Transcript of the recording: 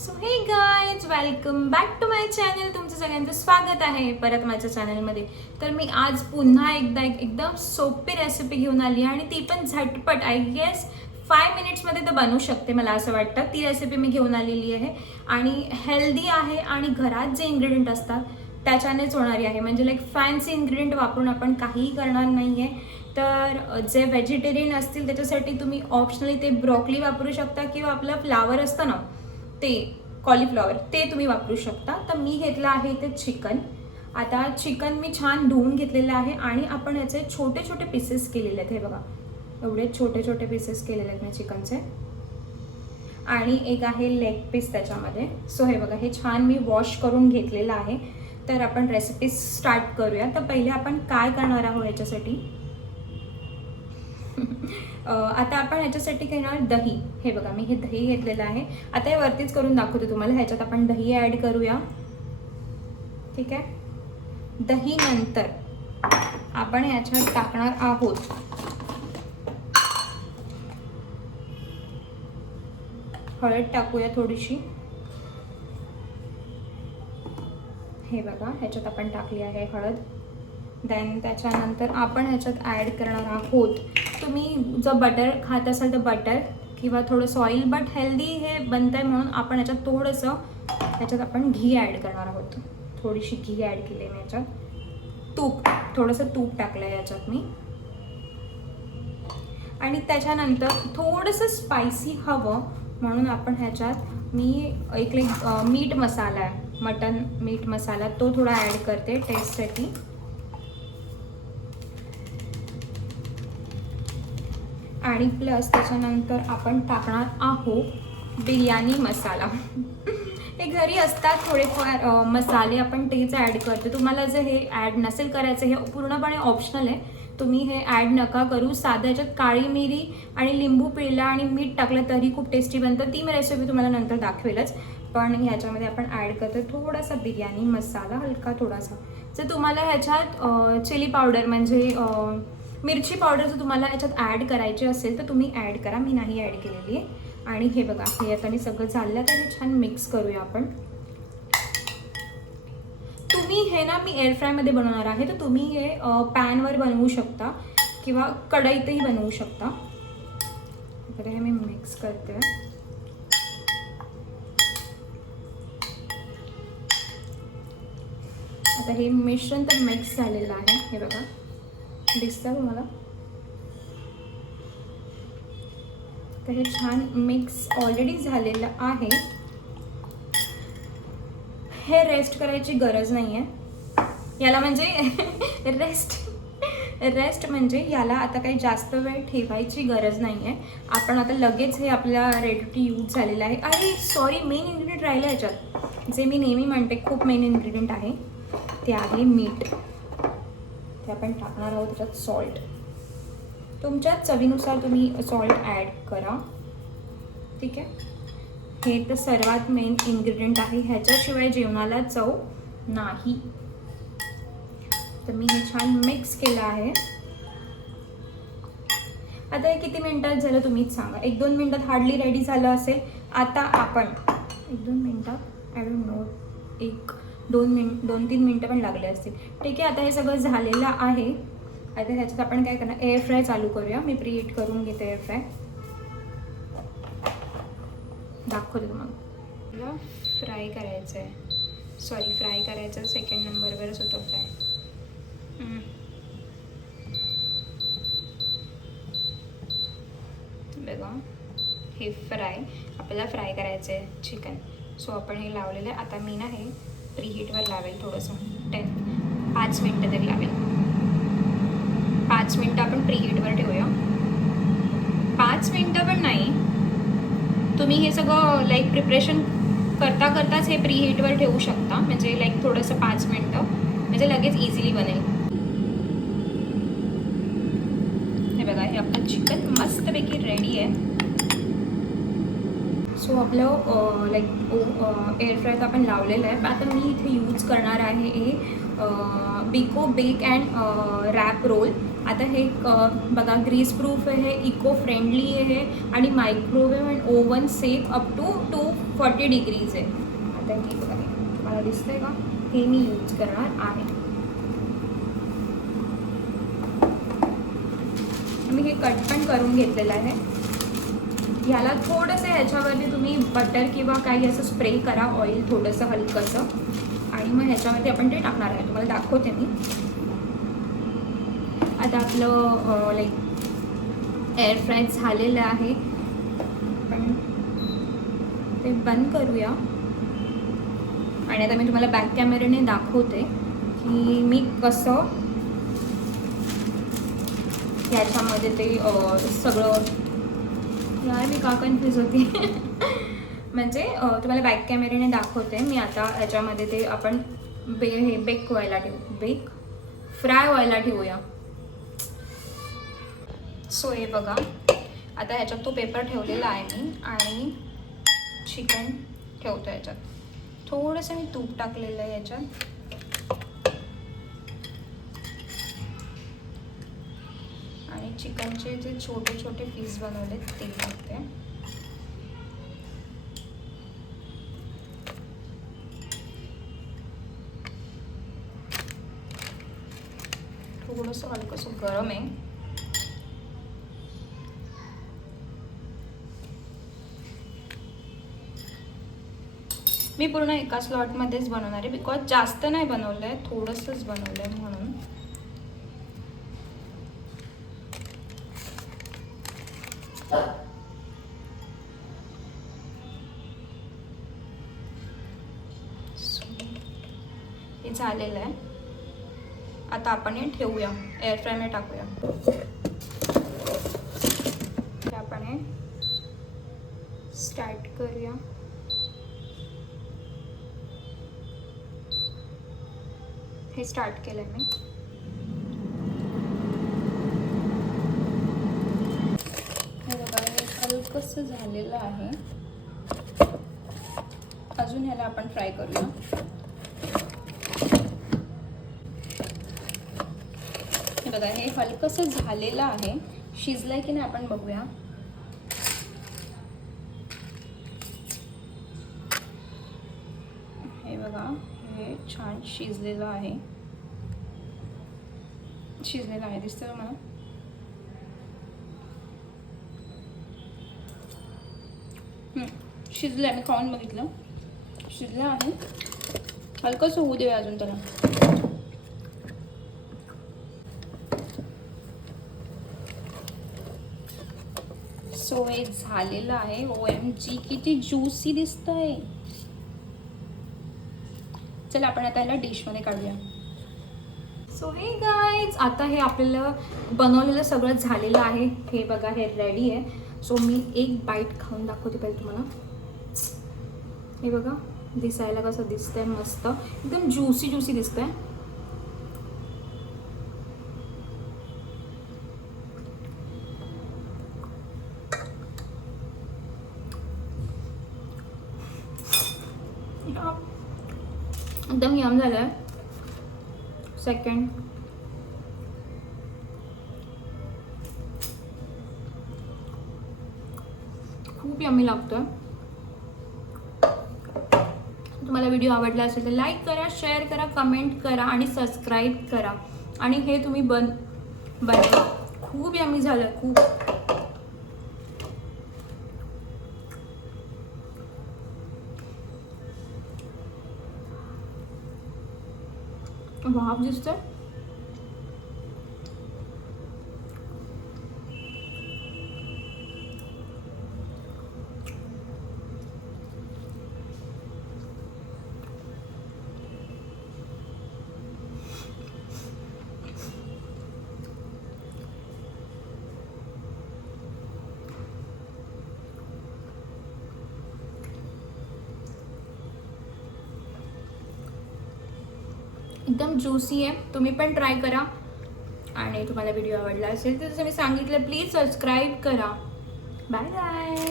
So hey guys welcome back to my channel तुमचं सगळ्यांचं स्वागत आहे. परत माझ्या चॅनलमध्ये तर मी आज पुन्हा एकदा एक एकदम सोपी रेसिपी घेऊन आली आहे आणि ती पण झटपट आय गेस फाय मिनिट्समध्ये तर बनवू शकते मला असं वाटतं. ती रेसिपी मी घेऊन आलेली आहे. आणि हेल्दी आहे आणि घरात जे इन्ग्रेडियंट असतात त्याच्यानेच होणारी आहे. म्हणजे लाईक फॅन्सी इन्ग्रेडियंट वापरून आपण काहीही करणार नाही आहे तर जे व्हेजिटेरियन असतील त्याच्यासाठी तुम्ही ऑप्शनली ते ब्रॉकली वापरू शकता किंवा आपलं फ्लावर असतं ना ते कॉलीफ्लॉवर ते तुम्ही वापरू शकता. तर मी घेतलं आहे इथे चिकन आता चिकन मी छान धुवून घेतलेलं आहे आणि आपण याचे छोटे छोटे पीसेस केलेले आहेत. हे बघा. एवढे छोटे छोटे पीसेस केलेले आहेत मी चिकनचे आणि एक आहे लेग पीस त्याच्यामध्ये. सो हे बघा हे छान मी वॉश करून घेतलेलं आहे. तर आपण रेसिपी स्टार्ट करूया. तर पहिले आपण काय करणार आहोत याच्यासाठी? आता आपण ह्याच्यासाठी घेणार दही. हे बघा मी हे दही घेतलेलं आहे. आता हे वरतीच करून दाखवते तुम्हाला. ह्याच्यात आपण दही ॲड करूया. ठीक आहे? दही नंतर आपण ह्याच्यात टाकणार आहोत. हळद टाकूया थोडीशी. हे बघा ह्याच्यात आपण टाकली आहे हळद. देन त्याच्यानंतर आपण ह्याच्यात ॲड करणार आहोत तुम्ही जर बटर खात असाल तर बटर किंवा थोडंसं ऑइल बट हेल्दी हे बनतं आहे म्हणून आपण ह्याच्यात थोडंसं ह्याच्यात आपण घी ॲड करणार आहोत. थोडीशी घी ॲड केली आहे मी याच्यात. तूप थोडंसं तूप टाकलं आहे याच्यात मी. आणि त्याच्यानंतर थोडंसं स्पायसी हवं म्हणून आपण ह्याच्यात मी एक लाईक मीठ मसाला आहे. मटन मीठ मसाला तो थोडा ॲड करते टेस्टसाठी आणि प्लस त्याच्यानंतर आपण टाकणार आहोत बिर्याणी मसाला. हे घरी असतात थोडेफार मसाले आपण तेच ॲड करतो. तुम्हाला जर हे ॲड नसेल करायचं हे पूर्णपणे ऑप्शनल आहे. तुम्ही हे ॲड नका करू. साध्या याच्यात काळी मिरी आणि लिंबू पिळला आणि मीठ टाकलं तरी खूप टेस्टी बनतं. ती मी रेसिपी तुम्हाला नंतर दाखवेलच. पण ह्याच्यामध्ये आपण ॲड करतो थोडासा बिर्याणी मसाला हलका थोडासा. जर तुम्हाला ह्याच्यात चिली पावडर म्हणजे मिरची पावडर जर तुम्हाला याच्यात ॲड करायची असेल तर तुम्ही ॲड करा. मी नाही ॲड केलेली आहे. आणि हे बघा हे आता मी सगळं झालं तर हे छान मिक्स करूया आपण. तुम्ही हे ना मी एअर फ्रायमध्ये बनवणार आहे. तर तुम्ही हे पॅनवर बनवू शकता किंवा कढईतही बनवू शकता. तर हे मी मिक्स करते. आता हे मिश्रण तर मिक्स झालेलं आहे. हे बघा. दिसतं तुम्हाला? तर हे छान मिक्स ऑलरेडी झालेलं आहे. हे रेस्ट करायची गरज नाही आहे याला म्हणजे रेस्ट रेस्ट म्हणजे याला आता काही जास्त वेळ ठेवायची गरज नाही आहे आपण आता लगेच हे आपल्या रेडी टू यूज झालेलं आहे. अरे सॉरी मेन इन्ग्रेडियंट राहिलं याच्यात. जे मी नेहमी म्हणते खूप मेन इन्ग्रेडियंट आहे. ते आहे मीठ ते आपण टाकणार आहोत त्याच्यात सॉल्ट तुमच्या चवीनुसार तुम्ही सॉल्ट ॲड करा. ठीक आहे? हे तर सर्वात मेन इन्ग्रेडियंट आहे. ह्याच्याशिवाय जेवणाला चव नाही. तर मी हे छान मिक्स केलं आहे. आता हे किती मिनटात झालं तुम्हीच सांगा. एक दोन मिनटात हार्डली रेडी झालं असेल आता आपण एक दोन मिनटात आय डोंट नो एक दोन मिनिट दोन तीन मिनटं पण लागले असतील. ठीक आहे आता हे सगळं झालेलं आहे. आता ह्याच्यात आपण काय करणार एअर फ्राय चालू करूया. मी प्रीहीट करून घेते एअर फ्राय दाखवते तुम्हाला. फ्राय करायचं आहे सॉरी फ्राय करायचं. सेकंड नंबरवरच होतं फ्राय बघा. हे फ्राय आपल्याला फ्राय करायचं आहे चिकन सो आपण हे लावलेलं आहे. आता मी ना हे प्रीहीटवर लावेल थोडंसं. टेन पाच मिनटं तरी लावेल. पाच मिनटं आपण प्रीहीटवर ठेवूया. पाच मिनटं पण नाही. तुम्ही हे सगळं लाईक प्रिपरेशन करता करताच हे प्रीहीटवर ठेवू शकता. म्हणजे लाईक थोडंसं पाच मिनटं. म्हणजे लगेच इझिली बनेल. हे बघा हे आपलं चिकन मस्तपैकी रेडी आहे. सो आपलं लाईक एअर फ्राय तर आपण लावलेलं आहे. आता मी इथे यूज करणार आहे हे बिको बेक अँड रॅप रोल आता हे क- बघा ग्रीस प्रूफ आहे इको फ्रेंडली आहे आणि microwave and oven safe up to two forty degrees आहे. आता हे बघा मला दिसतंय का? हे मी यूज करणार आहे. मी हे कट पण करून घेतलेलं आहे. ह्याला थोडंसं ह्याच्यावरती तुम्ही बटर किंवा काही असं स्प्रे करा ऑइल थोडंसं हलकंसं. आणि मग ह्याच्यामध्ये आपण ते टाकणार आहे. तुम्हाला दाखवते मी. आता आपलं लाईक एअर फ्राय झालेलं आहे. पण ते बंद करूया. आणि आता मी तुम्हाला बॅक कॅमेऱ्याने दाखवते की मी कसं ह्याच्यामध्ये ते सगळं यार मी का कन्फ्यूज होती? म्हणजे तुम्हाला बॅक कॅमेऱ्याने दाखवते. मी आता याच्यामध्ये ते आपण बे हे बेक व्हायला ठेवू. बेक फ्राय व्हायला ठेवूया. सो हे बघा. आता ह्याच्यात तो पेपर ठेवलेला आहे मी आणि चिकन ठेवतो याच्यात थोडंसं मी तूप टाकलेलं आहे याच्यात आणि चिकनचे जे छोटे छोटे पीस बनवले ते टाकते. थोडंसं हलकंसं गरम आहे. मी पूर्ण एका स्लॉटमध्येच बनवणार आहे बिकॉज जास्त नाही बनवलं आहे थोडंसंच बनवलं आहे म्हणून. हे झालेलं आहे. आता आपण हे ठेवूया. एअर फ्रायमध्ये टाकूया. ते आपण हे स्टार्ट करूया. हे स्टार्ट केलं आहे मी. हे हलकंसं झालेलं आहे. अजून ह्याला आपण फ्राय करूया. बघा हे हलकंसं झालेलं आहे शिजलंय की नाही आपण बघूया. हे बघा हे छान शिजलेलं आहे. शिजलेलं आहे दिसतं मला शिजलं आहे मी खाऊन बघितलं. शिजलं आहे. हलकंसं होऊ देऊया अजून त्याला? सो हे झालेलं आहे. ओ एम जी किती ज्युसी दिसत आहे चला आपण आता याला डिशमध्ये काढूया. सो हे गाईज आता हे आपल्याला बनवलेलं सगळं झालेलं आहे. हे बघा हे रेडी आहे. सो मी एक बाईट खाऊन दाखवते पाहिजे तुम्हाला. हे बघा दिसायला कसं दिसतंय मस्त. एकदम ज्युसी ज्युसी दिसतंय. एकदम यम झालं आहे सेकंड खूप यमी लागतं तुम्हाला व्हिडिओ आवडला असेल तर लाईक करा शेअर करा कमेंट करा आणि सबस्क्राईब करा. आणि हे तुम्ही बन बनवा खूप यमी झालं खूप. वाफ दिसतोय. एकदम ज्युसी आहे. तुम्ही पण ट्राय करा. आणि तुम्हाला व्हिडिओ आवडला असेल तर जसं मी सांगितलं प्लीज सबस्क्राईब करा. Bye bye